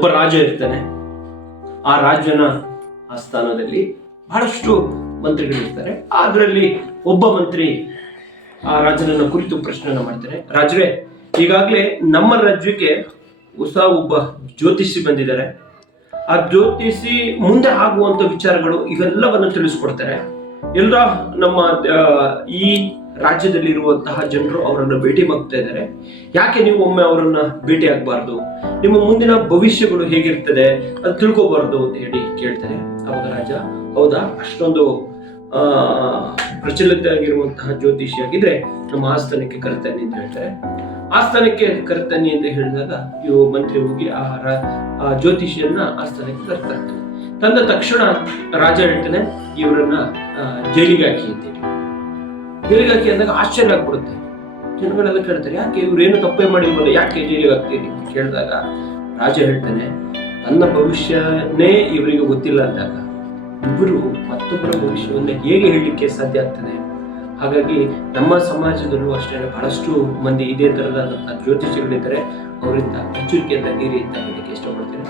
ಒಬ್ಬ ರಾಜ ಇರ್ತಾನೆ. ಆ ರಾಜನ ಆಸ್ಥಾನದಲ್ಲಿ ಬಹಳಷ್ಟು ಮಂತ್ರಿಗಳಿರ್ತಾರೆ ಅದರಲ್ಲಿ ಒಬ್ಬ ಮಂತ್ರಿ ಆ ರಾಜನನ್ನ ಕುರಿತು ಪ್ರಶ್ನೆಯನ್ನು ಮಾಡ್ತಾರೆ. ರಾಜವೇ ಈಗಾಗಲೇ ನಮ್ಮ ರಾಜ್ಯಕ್ಕೆ ಹೊಸ ಒಬ್ಬ ಜ್ಯೋತಿಷಿ ಬಂದಿದ್ದಾರೆ. ಆ ಜ್ಯೋತಿಷಿ ಮುಂದೆ ಆಗುವಂತ ವಿಚಾರಗಳು ಇವೆಲ್ಲವನ್ನು ತಿಳಿಸ್ಕೊಡ್ತಾರೆ. ಎಲ್ಲ ನಮ್ಮ ಈ ರಾಜ್ಯದಲ್ಲಿರುವಂತಹ ಜನರು ಅವರನ್ನು ಭೇಟಿ ಮಾಡ್ತಾ ಇದ್ದಾರೆ. ಯಾಕೆ ನೀವು ಒಮ್ಮೆ ಅವರನ್ನ ಭೇಟಿ ಆಗಬಾರ್ದು? ನಿಮ್ಮ ಮುಂದಿನ ಭವಿಷ್ಯಗಳು ಹೇಗಿರ್ತದೆ? ಅದು ತಿಳ್ಕೋಬಾರ್ದು ಅಂತ ಹೇಳಿ ಕೇಳ್ತಾರೆ. ಅವಾಗ ರಾಜ? ಹೌದಾ? ಅಷ್ಟೊಂದು, ಆ ಪ್ರಚಲಿತ ಆಗಿರುವಂತಹ ಜ್ಯೋತಿಷಿಯಾಗಿದ್ರೆ ನಮ್ಮ ಆಸ್ಥಾನಕ್ಕೆ ಕರ್ತೇನೆ ಅಂತ ಹೇಳ್ತಾರೆ. ಆಸ್ಥಾನಕ್ಕೆ ಕರ್ತೇನೆ ಅಂತ ಹೇಳಿದಾಗ ಇವು ಮಂತ್ರಿ ಹೋಗಿ ಆ ಜ್ಯೋತಿಷಿಯನ್ನ ಆಸ್ಥಾನಕ್ಕೆ ಕರ್ತಾರೆ ತಂದ ತಕ್ಷಣ ರಾಜ ಹೇಳ್ತಾನೆ, ಇವರನ್ನ ಜೈಲಿಗೆ ಹಾಕಿ ಅಂತೇಳಿ ಜೈಲಿಗೆ ಹಾಕಿ ಅಂದಾಗ ಆಶ್ಚರ್ಯ ಆಗ್ಬಿಡುತ್ತೆ. ಜನಗಳೆಲ್ಲ ಕೇಳ್ತಾರೆ, ಯಾಕೆ ಇವ್ರೇನು ತಪ್ಪೇ ಮಾಡಿಲ್ವಲ್ಲ? ಯಾಕೆ ಜೈಲಿಗೆ ಹಾಕ್ತೀರಿ? ಅಂತ ಕೇಳಿದಾಗ ರಾಜ ಹೇಳ್ತಾನೆ, ನನ್ನ ಭವಿಷ್ಯನೇ ಇವರಿಗೆ ಗೊತ್ತಿಲ್ಲ ಅಂದಾಗ ಇಬ್ಬರು ಮತ್ತೊಬ್ಬರ ಭವಿಷ್ಯವನ್ನು ಹೇಗೆ ಹೇಳಲಿಕ್ಕೆ ಸಾಧ್ಯ ಆಗ್ತದೆ? ಹಾಗಾಗಿ ನಮ್ಮ ಸಮಾಜದಲ್ಲೂ ಅಷ್ಟೇ ಬಹಳಷ್ಟು ಮಂದಿ ಇದೇ ತರದಾದಂತಹ ಜ್ಯೋತಿಷಿಗಳಿದ್ದಾರೆ, ಅವರಿಂದ ಎಚ್ಚರಿಕೆಯಿಂದ ಅಂತ ಹೇಳಲಿಕ್ಕೆ ಇಷ್ಟಪಡ್ತೀನಿ.